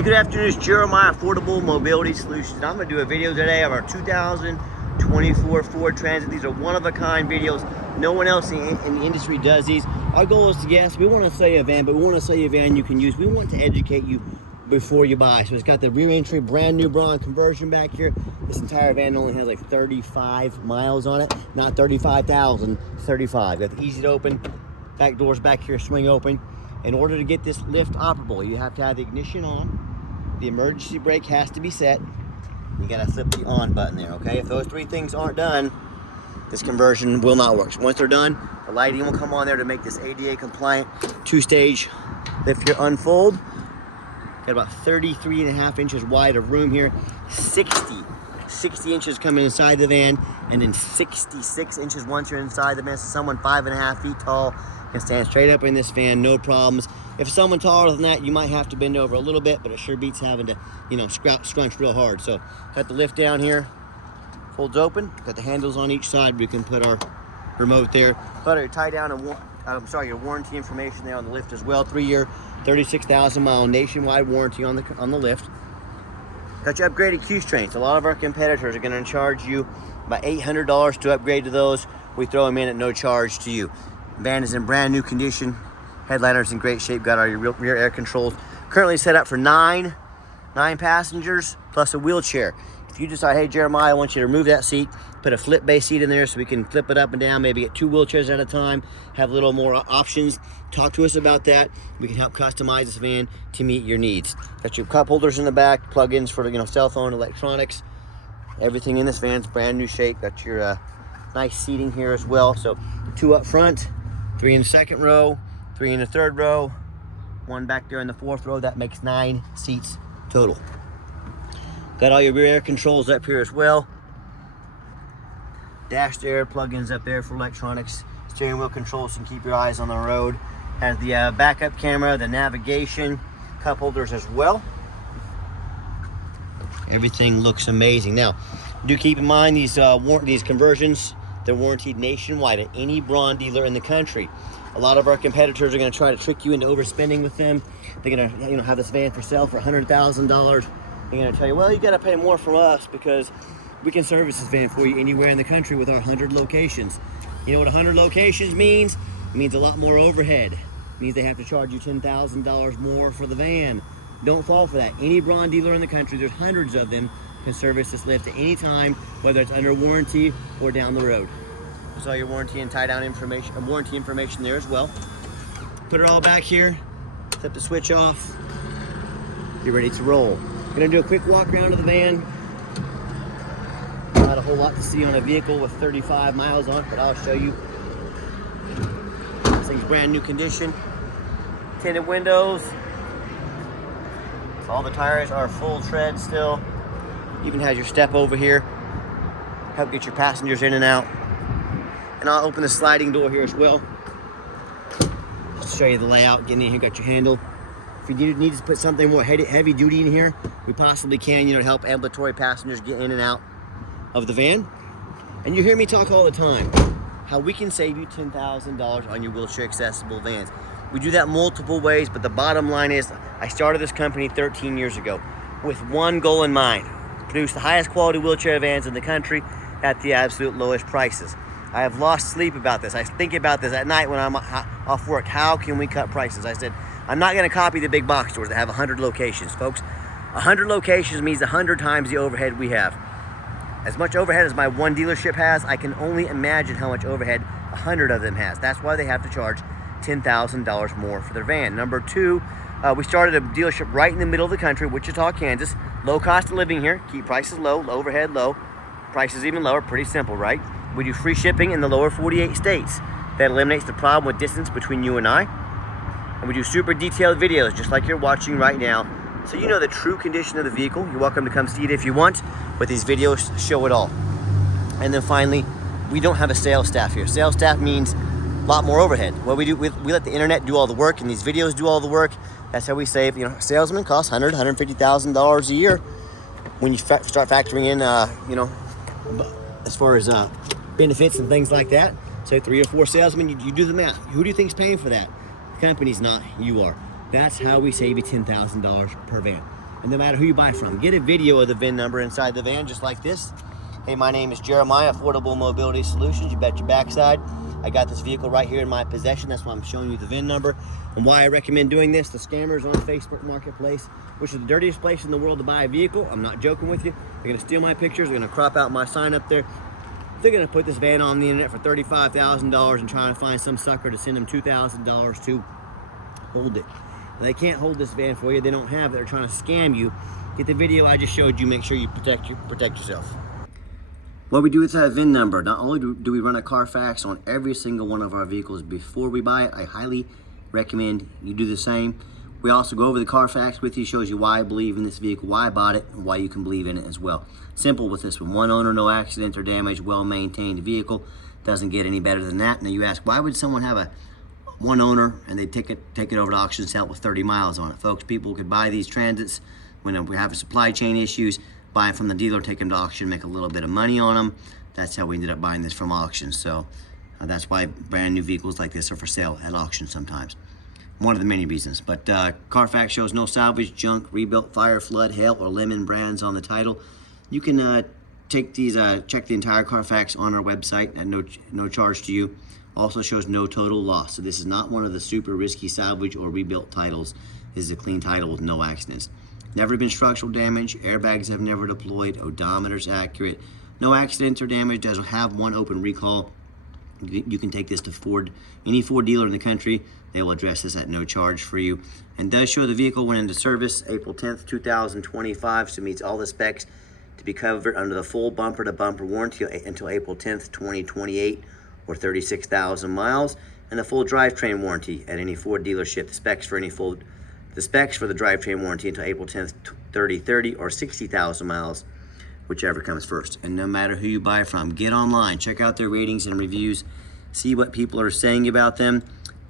Hey, good afternoon. It's Jeremiah, Affordable Mobility Solutions. I'm going to do a video today of our 2024 Ford Transit. These are one-of-a-kind videos. No one else in the industry does these. Our goal is to, yes, we want to sell you a van, but we want to sell you a van you can use. We want to educate you before you buy. So it's got the rear entry, brand new bronze conversion back here. This entire van only has like 35 miles on it. Not 35,000, 35. Got the easy to open. Back doors back here swing open. In order to get this lift operable, you have to have the ignition on. The emergency brake has to be set. You gotta flip the on button there, okay? If those three things aren't done, this conversion will not work. So once they're done, the lighting will come on there to make this ADA compliant two-stage lift here unfold. Got about 33.5 inches wide of room here. 60 inches coming inside the van, and then 66 inches once you're inside the van. So someone 5.5 feet tall can stand straight up in this van, no problems. If someone taller than that, you might have to bend over a little bit, but it sure beats having to, scrunch real hard. So got the lift down here, folds open. Got the handles on each side. We can put our remote there. Got our tie down and your warranty information there on the lift as well. 3-year, 36,000 mile nationwide warranty on the lift. Got your upgraded Q trains. A lot of our competitors are going to charge you about $800 to upgrade to those. We throw them in at no charge to you. Van is in brand new condition. Headliner's in great shape. Got our rear air controls. Currently set up for nine passengers plus a wheelchair. If you decide, hey Jeremiah, I want you to remove that seat, put a flip base seat in there so we can flip it up and down, maybe get 2 wheelchairs at a time, have a little more options. Talk to us about that. We can help customize this van to meet your needs. Got your cup holders in the back, plug-ins for cell phone, electronics. Everything in this van's brand new shape. Got your nice seating here as well. So 2 up front, 3 in the second row, 3 in the third row, 1 back there in the fourth row. That makes 9 seats total. Got all your rear air controls up here as well. Dash air plug-ins up there for electronics. Steering wheel controls can keep your eyes on the road. Has the backup camera, the navigation, cup holders as well. Everything looks amazing. Now, do keep in mind these conversions, they're warranted nationwide at any Braun dealer in the country. A lot of our competitors are going to try to trick you into overspending with them. They're going to have this van for sale for $100,000. They're going to tell you, well, you got to pay more from us because we can service this van for you anywhere in the country with our 100 locations. You know what 100 locations means? It means a lot more overhead. It means they have to charge you $10,000 more for the van. Don't fall for that. Any Braun dealer in the country, there's hundreds of them, can service this lift at any time, whether it's under warranty or down the road. There's all your warranty and tie-down information, warranty information there as well. Put it all back here, flip the switch off, you're ready to roll. Gonna do a quick walk around of the van. Not a whole lot to see on a vehicle with 35 miles on it, but I'll show you. This thing's brand new condition. Tinted windows. All the tires are full tread still. Even has your step over here. Help get your passengers in and out. And I'll open the sliding door here as well. Just show you the layout. Getting in here, got your handle. If you need to put something more heavy duty in here, we possibly can, to help ambulatory passengers get in and out of the van. And you hear me talk all the time, how we can save you $10,000 on your wheelchair accessible vans. We do that multiple ways, but the bottom line is, I started this company 13 years ago with one goal in mind: produce the highest quality wheelchair vans in the country at the absolute lowest prices. I have lost sleep about this. I think about this at night when I'm off work. How can we cut prices? I said, I'm not going to copy the big box stores that have 100 locations, folks. 100 locations means 100 times the overhead we have. As much overhead as my one dealership has, I can only imagine how much overhead 100 of them has. That's why they have to charge $10,000 more for their van. Number 2, we started a dealership right in the middle of the country, Wichita, Kansas. Low cost of living here, keep prices low, overhead low, prices even lower. Pretty simple, right? We do free shipping in the lower 48 states. That eliminates the problem with distance between you and I. And we do super detailed videos just like you're watching right now, so you know the true condition of the vehicle. You're welcome to come see it if you want, but these videos show it all. And then finally, we don't have a sales staff here. Sales staff means a lot more overhead. What we do, we let the internet do all the work, and these videos do all the work. That's how we save. Salesmen cost $100,000, $150,000 a year. When you start factoring in, as far as benefits and things like that, say 3 or 4 salesmen, you do the math. Who do you think's paying for that? The company's not, you are. That's how we save you $10,000 per van. and no matter who you buy from. Get a video of the VIN number inside the van, just like this. Hey, my name is Jeremiah, Affordable Mobility Solutions. You bet your backside. I got this vehicle right here in my possession. That's why I'm showing you the VIN number. And why I recommend doing this, the scammers on Facebook Marketplace, which is the dirtiest place in the world to buy a vehicle. I'm not joking with you. They're gonna steal my pictures. They're gonna crop out my sign up there. They're gonna put this van on the internet for $35,000 and try and find some sucker to send them $2,000 to hold it. And they can't hold this van for you. They don't have it. They're trying to scam you. Get the video I just showed you. Make sure you protect yourself. What we do with that VIN number, not only do we run a Carfax on every single one of our vehicles before we buy it, I highly recommend you do the same. We also go over the Carfax with you, shows you why I believe in this vehicle, why I bought it, and why you can believe in it as well. Simple with this one. One owner, no accident or damage, well-maintained vehicle. Doesn't get any better than that. Now you ask, why would someone have a one owner and they take it over to auction and sell it with 30 miles on it? Folks, people could buy these Transits when we have supply chain issues, buy them from the dealer, take them to auction, make a little bit of money on them. That's how we ended up buying this from auction. So that's why brand new vehicles like this are for sale at auction sometimes. One of the many reasons. But Carfax shows no salvage, junk, rebuilt, fire, flood, hail, or lemon brands on the title. You can take these, check the entire Carfax on our website at no charge to you. Also shows no total loss. So this is not one of the super risky salvage or rebuilt titles. This is a clean title with no accidents. Never been structural damage, airbags have never deployed, odometer's accurate, no accidents or damage, doesn't have one open recall. You can take this to Ford, any Ford dealer in the country. They will address this at no charge for you. And does show the vehicle went into service April 10th, 2025, so meets all the specs to be covered under the full bumper-to-bumper warranty until April 10th, 2028, or 36,000 miles, and the full drivetrain warranty at any Ford dealership. The specs for the drivetrain warranty until April 10th, 2030, or 60,000 miles, whichever comes first. And no matter who you buy from, get online, check out their ratings and reviews, see what people are saying about them.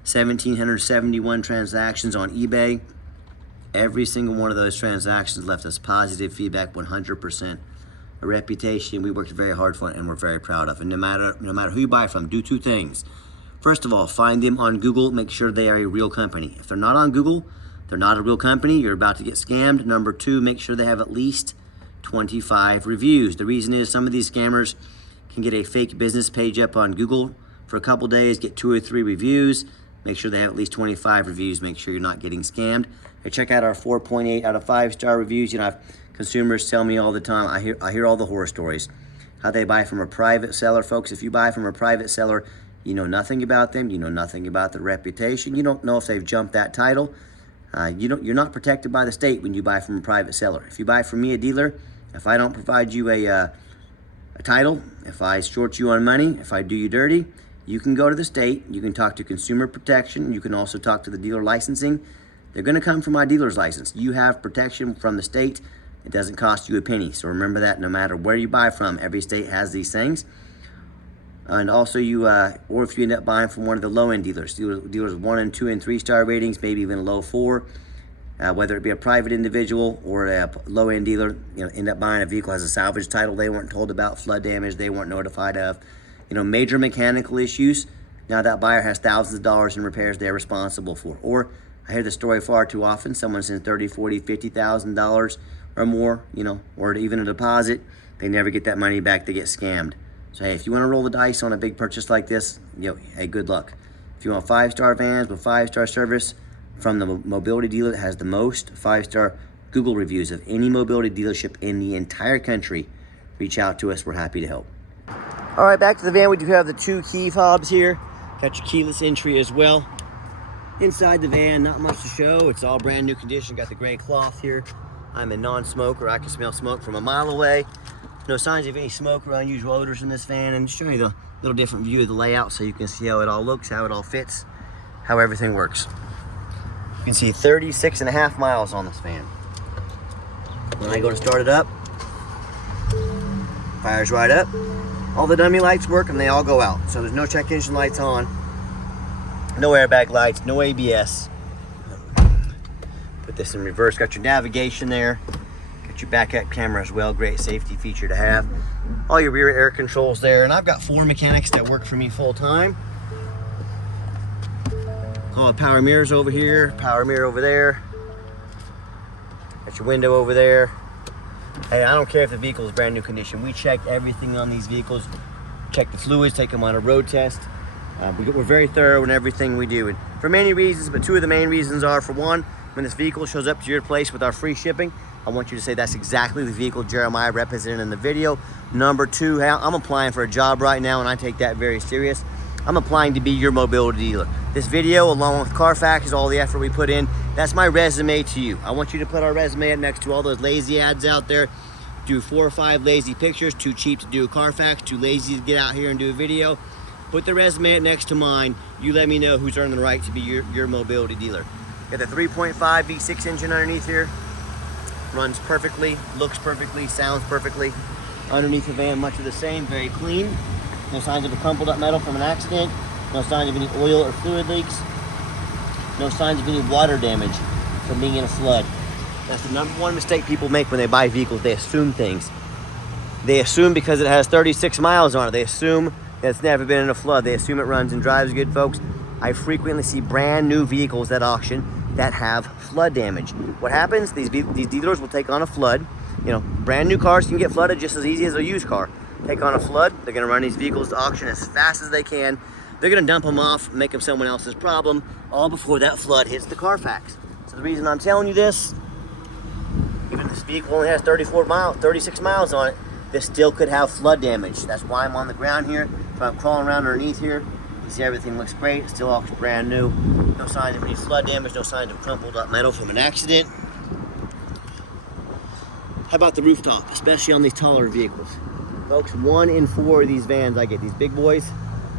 1,771 transactions on eBay. Every single one of those transactions left us positive feedback, 100%. A reputation we worked very hard for and we're very proud of. And no matter who you buy from, do two things. First of all, find them on Google, make sure they are a real company. If they're not on Google, they're not a real company, you're about to get scammed. Number two, make sure they have at least 25 reviews. The reason is some of these scammers can get a fake business page up on Google for a couple days, get 2 or 3 reviews. Make sure they have at least 25 reviews. Make sure you're not getting scammed. And check out our 4.8 out of 5-star reviews. You know, consumers tell me all the time, I hear all the horror stories. How they buy from a private seller. Folks, if you buy from a private seller, you know nothing about them. You know nothing about their reputation. You don't know if they've jumped that title. You're not protected by the state when you buy from a private seller. If you buy from me, a dealer, if I don't provide you a title, if I short you on money, if I do you dirty, you can go to the state, you can talk to consumer protection, you can also talk to the dealer licensing. They're gonna come from my dealer's license. You have protection from the state. It doesn't cost you a penny. So remember that no matter where you buy from, every state has these things. And also or if you end up buying from one of the low-end dealers with 1 and 2 and 3-star ratings, maybe even a low 4, whether it be a private individual or a low-end dealer, you know, end up buying a vehicle has a salvage title they weren't told about, flood damage they weren't notified of, you know, major mechanical issues. Now that buyer has thousands of dollars in repairs they're responsible for. Or I hear the story far too often, someone sends $30,000, $40,000, $50,000 or more, you know, or even a deposit, they never get that money back, they get scammed. So hey, if you want to roll the dice on a big purchase like this, you know, hey, good luck. If you want 5-star vans with 5-star service from the mobility dealer that has the most 5-star Google reviews of any mobility dealership in the entire country, reach out to us, we're happy to help. All right, back to the van. We do have the 2 key fobs here. Got your keyless entry as well. Inside the van, not much to show. It's all brand new condition. Got the gray cloth here. I'm a non-smoker. I can smell smoke from a mile away. No signs of any smoke or unusual odors in this van. And show you the little different view of the layout so you can see how it all looks, how it all fits, how everything works. You can see 36.5 miles on this van. When I go to start it up, fires right up. All the dummy lights work and they all go out. So there's no check engine lights on, no airbag lights, no ABS. Put this in reverse. Got your navigation there. Got your backup camera as well. Great safety feature to have. All your rear air controls there. And I've got 4 mechanics that work for me full time. All the power mirrors over here, power mirror over there. Got your window over there. Hey, I don't care if the vehicle is brand new condition. We check everything on these vehicles. Check the fluids, take them on a road test. We're very thorough in everything we do. And for many reasons, but two of the main reasons are, for one, when this vehicle shows up to your place with our free shipping, I want you to say that's exactly the vehicle Jeremiah represented in the video. Number two, I'm applying for a job right now, and I take that very serious. I'm applying to be your mobility dealer. This video, along with Carfax, all the effort we put in, that's my resume to you. I want you to put our resume up next to all those lazy ads out there. Do 4 or 5 lazy pictures, too cheap to do a Carfax, too lazy to get out here and do a video. Put the resume up next to mine. You let me know who's earned the right to be your mobility dealer. Got the 3.5 V6 engine underneath here. Runs perfectly, looks perfectly, sounds perfectly. Underneath the van, much of the same, very clean. No signs of a crumpled up metal from an accident. No signs of any oil or fluid leaks. No signs of any water damage from being in a flood. That's the #1 mistake people make when they buy vehicles. They assume things. They assume because it has 36 miles on it. They assume that it's never been in a flood. They assume it runs and drives good, folks. I frequently see brand new vehicles at auction that have flood damage. What happens? These dealers will take on a flood. You know, brand new cars can get flooded just as easy as a used car. Take on a flood. They're going to run these vehicles to auction as fast as they can. They're going to dump them off, make them someone else's problem, all before that flood hits the Carfax. So the reason I'm telling you this, even if this vehicle only has 36 miles on it, this still could have flood damage. That's why I'm on the ground here. So I'm crawling around underneath here. You see everything looks great. It still looks brand new. No signs of any flood damage, no signs of crumpled up metal from an accident. How about the rooftop, especially on these taller vehicles? Folks, 1 in 4 of these vans I get, these big boys,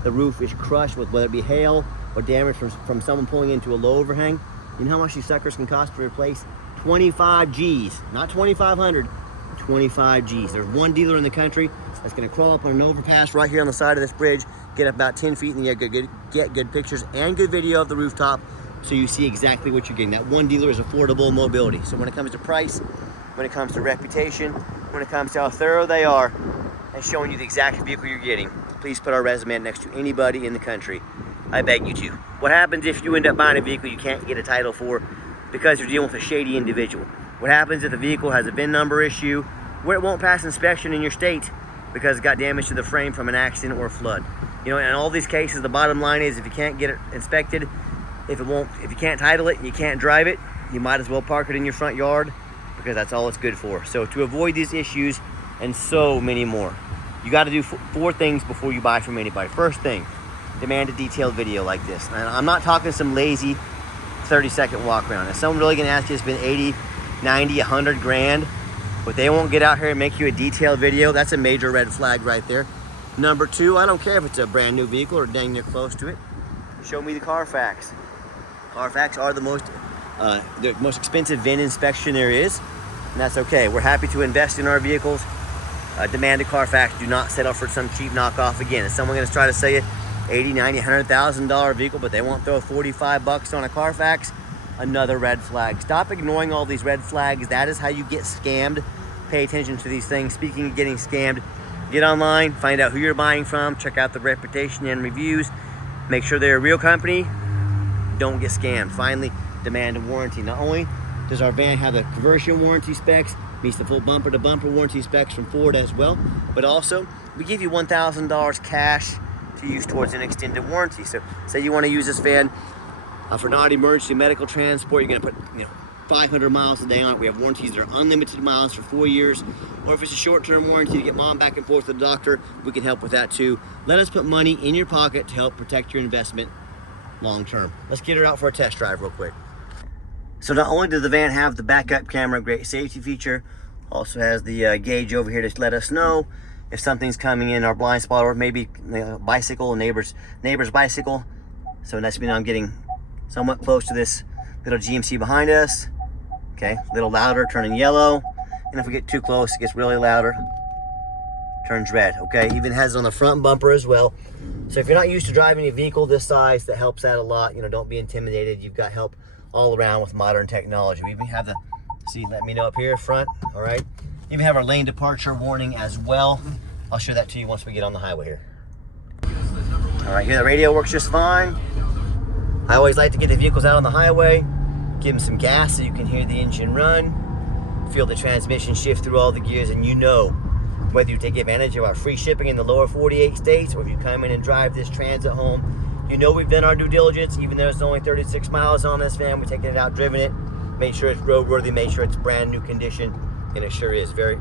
the roof is crushed with whether it be hail or damage from someone pulling into a low overhang. You know how much these suckers can cost to replace? 25 G's, not 2,500, 25 G's. There's one dealer in the country that's gonna crawl up on an overpass right here on the side of this bridge, get up about 10 feet, and get good pictures and good video of the rooftop so you see exactly what you're getting. That one dealer is affordable mobility. So when it comes to price, when it comes to reputation, when it comes to how thorough they are and showing you the exact vehicle you're getting, please put our resume next to anybody in the country. I beg you to. What happens if you end up buying a vehicle you can't get a title for because you're dealing with a shady individual? What happens if the vehicle has a VIN number issue where it won't pass inspection in your state because it got damage to the frame from an accident or a flood? You know, in all these cases, the bottom line is if you can't get it inspected, if you can't title it and you can't drive it, you might as well park it in your front yard because that's all it's good for. So to avoid these issues and so many more, you got to do 4 things before you buy from anybody. First thing, demand a detailed video like this. And I'm not talking some lazy 30-second walk around. If someone really gonna ask you to spend 80, 90, 100 grand, but they won't get out here and make you a detailed video, that's a major red flag right there. Number 2, I don't care if it's a brand new vehicle or dang near close to it. Show me the Carfax. Carfax are the most expensive VIN inspection there is, and that's okay. We're happy to invest in our vehicles. Demand a Carfax. Do not settle for some cheap knockoff. Again, is someone going to try to sell you $80, $90, $100,000 vehicle, but they won't throw 45 bucks on a Carfax? Another red flag. Stop ignoring all these red flags. That is how you get scammed. Pay attention to these things. Speaking of getting scammed, get online, find out who you're buying from, check out the reputation and reviews, make sure they're a real company, don't get scammed. Finally, demand a warranty. Not only does our van have the conversion warranty specs, meets the full bumper-to-bumper warranty specs from Ford as well, but also we give you $1,000 cash to use towards an extended warranty. So say you want to use this van for non-emergency medical transport, you're going to put 500 miles a day on it. We have warranties that are unlimited miles for 4 years, or if it's a short-term warranty to get mom back and forth to the doctor, we can help with that too. Let us put money in your pocket to help protect your investment long-term. Let's get her out for a test drive real quick. So not only does the van have the backup camera, great safety feature, also has the gauge over here to let us know if something's coming in our blind spot, or maybe a bicycle, a neighbor's bicycle. So that's mean I'm getting somewhat close to this little GMC behind us. Okay, a little louder, turning yellow. And if we get too close, it gets really louder, turns red. Okay, even has it on the front bumper as well. So if you're not used to driving a vehicle this size, that helps out a lot. Don't be intimidated. You've got help all around with modern technology. We even have the, see, let me know up here front, all right? Even have our lane departure warning as well. I'll show that to you once we get on the highway here. All right, here the radio works just fine. I always like to get the vehicles out on the highway, give them some gas so you can hear the engine run. feel the transmission shift through all the gears, and you know whether you take advantage of our free shipping in the lower 48 states, or if you come in and drive this Transit home, you know we've done our due diligence. Even though it's only 36 miles on this van, we're taking it out, driven it, made sure it's roadworthy, made sure it's brand new condition, and it sure is. Very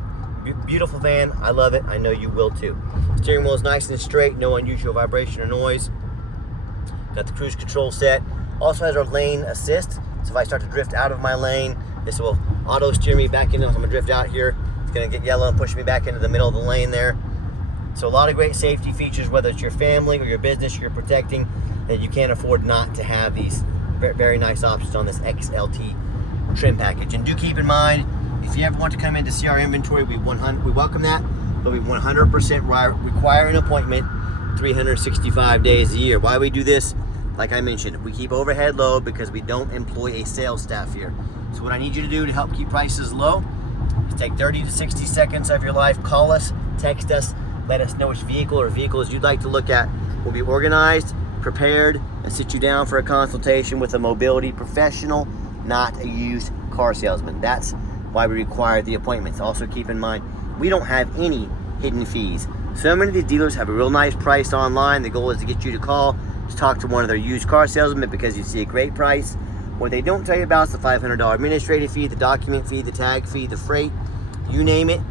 beautiful van. I love it. I know you will too. Steering wheel is nice and straight, no unusual vibration or noise. Got the cruise control set. Also has our lane assist, so if I start to drift out of my lane, this will auto steer me back into. I'm gonna drift out here. It's gonna get yellow and push me back into the middle of the lane there. So a lot of great safety features, whether it's your family or your business you're protecting, that you can't afford not to have these very nice options on this XLT trim package. And do keep in mind, if you ever want to come in to see our inventory, we welcome that, but we 100% require an appointment 365 days a year. Why we do this? Like I mentioned, we keep overhead low because we don't employ a sales staff here. So what I need you to do to help keep prices low is take 30 to 60 seconds of your life, call us, text us, let us know which vehicle or vehicles you'd like to look at. We'll be organized, prepared, and sit you down for a consultation with a mobility professional, not a used car salesman. That's why we require the appointments. Also keep in mind, we don't have any hidden fees. So many of these dealers have a real nice price online. The goal is to get you to call, to talk to one of their used car salesmen because you see a great price. What they don't tell you about is the $500 administrative fee, the document fee, the tag fee, the freight, you name it,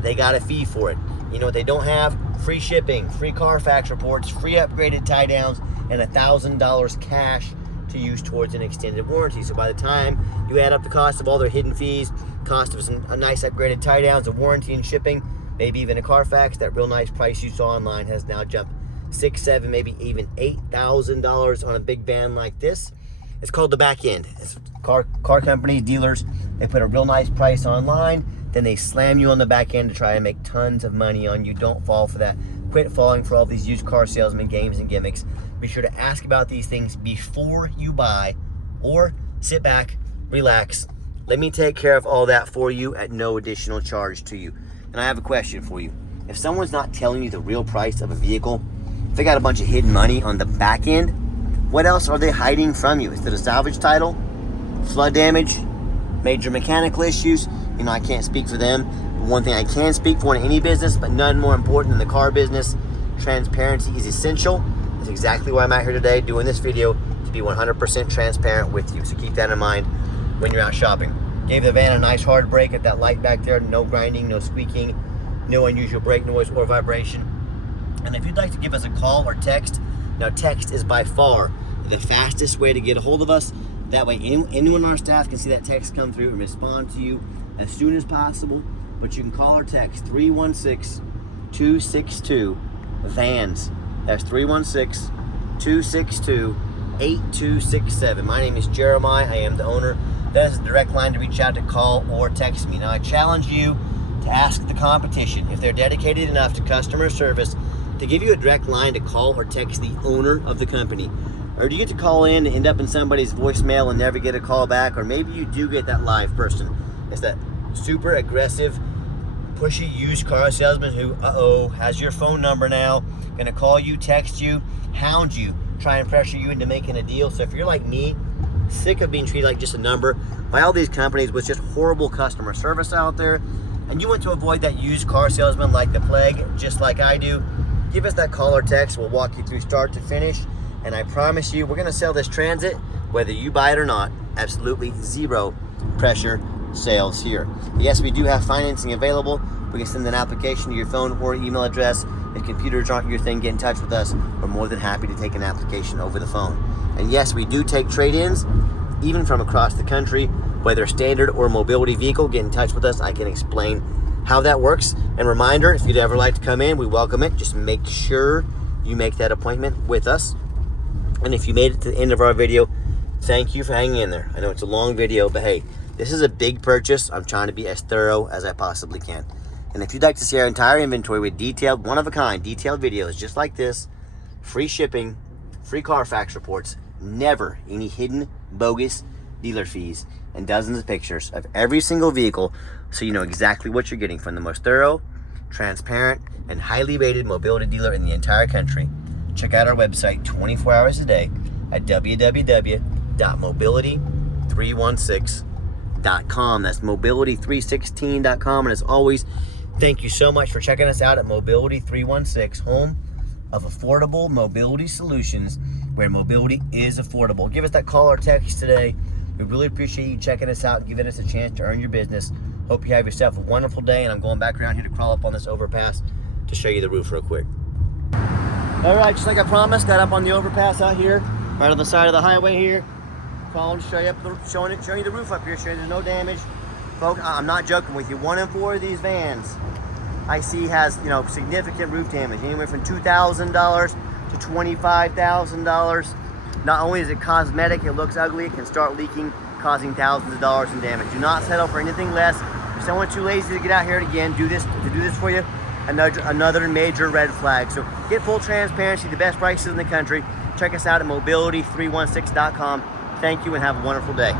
they got a fee for it. You know what they don't have? Free shipping, free Carfax reports, free upgraded tie downs, and $1,000 cash to use towards an extended warranty. So by the time you add up the cost of all their hidden fees, cost of a nice upgraded tie downs, a warranty and shipping, maybe even a Carfax, that real nice price you saw online has now jumped $6,000, $7,000, maybe even $8,000 on a big van like this. It's called the back end. It's car company, dealers, they put a real nice price online, then they slam you on the back end to try and make tons of money on you. Don't fall for that. Quit falling for all these used car salesman games and gimmicks. Be sure to ask about these things before you buy, or sit back, relax. Let me take care of all that for you at no additional charge to you. And I have a question for you. If someone's not telling you the real price of a vehicle, if they got a bunch of hidden money on the back end, what else are they hiding from you? Is it a salvage title, flood damage, major mechanical issues? You know, I can't speak for them. But one thing I can speak for in any business, but none more important than the car business, transparency is essential. That's exactly why I'm out here today doing this video, to be 100% transparent with you. So keep that in mind when you're out shopping. Gave the van a nice hard brake at that light back there. No grinding, no squeaking, no unusual brake noise or vibration. And if you'd like to give us a call or text, now text is by far the fastest way to get a hold of us. That way anyone on our staff can see that text come through and respond to you as soon as possible. But you can call or text 316-262-VANS. That's 316-262-8267. My name is Jeremiah. I am the owner. That is the direct line to reach out, to call or text me. Now I challenge you to ask the competition if they're dedicated enough to customer service to give you a direct line to call or text the owner of the company. Or do you get to call in and end up in somebody's voicemail and never get a call back? Or maybe you do get that live person. It's that super aggressive, pushy used car salesman who, has your phone number now, gonna call you, text you, hound you, try and pressure you into making a deal. So if you're like me, sick of being treated like just a number by all these companies with just horrible customer service out there, and you want to avoid that used car salesman like the plague, just like I do, give us that call or text. We'll walk you through start to finish, and I promise you we're going to sell this Transit whether you buy it or not. Absolutely zero pressure sales here. Yes, we do have financing available. We can send an application to your phone or email address. If computers aren't your thing, get in touch with us. We're more than happy to take an application over the phone. And yes, we do take trade-ins, even from across the country, whether standard or mobility vehicle. Get in touch with us. I can explain how that works. And reminder, if you'd ever like to come in, we welcome it. Just make sure you make that appointment with us. And if you made it to the end of our video, thank you for hanging in there. I know it's a long video, but hey, this is a big purchase. I'm trying to be as thorough as I possibly can. And if you'd like to see our entire inventory with detailed, one-of-a-kind, detailed videos just like this, free shipping, free Carfax reports, never any hidden, bogus dealer fees, and dozens of pictures of every single vehicle, so you know exactly what you're getting from the most thorough, transparent, and highly rated mobility dealer in the entire country. Check out our website 24 hours a day at www.mobility316.com. mobility316.com. That's mobility316.com. And as always, thank you so much for checking us out at Mobility 316, home of affordable mobility solutions, where mobility is affordable. Give us that call or text today. We really appreciate you checking us out and giving us a chance to earn your business. Hope you have yourself a wonderful day, and I'm going back around here to crawl up on this overpass to show you the roof real quick. All right, just like I promised, got up on the overpass out here, right on the side of the highway here. Crawling to show you showing you the roof up here, showing you there's no damage. Folks, I'm not joking with you. 1 in 4 of these vans I see has, significant roof damage, anywhere from $2,000 to $25,000. Not only is it cosmetic, it looks ugly, it can start leaking, causing thousands of dollars in damage. Do not settle for anything less. If someone's too lazy to get out here again, do this for you, another major red flag. So get full transparency, the best prices in the country. Check us out at mobility316.com. Thank you and have a wonderful day.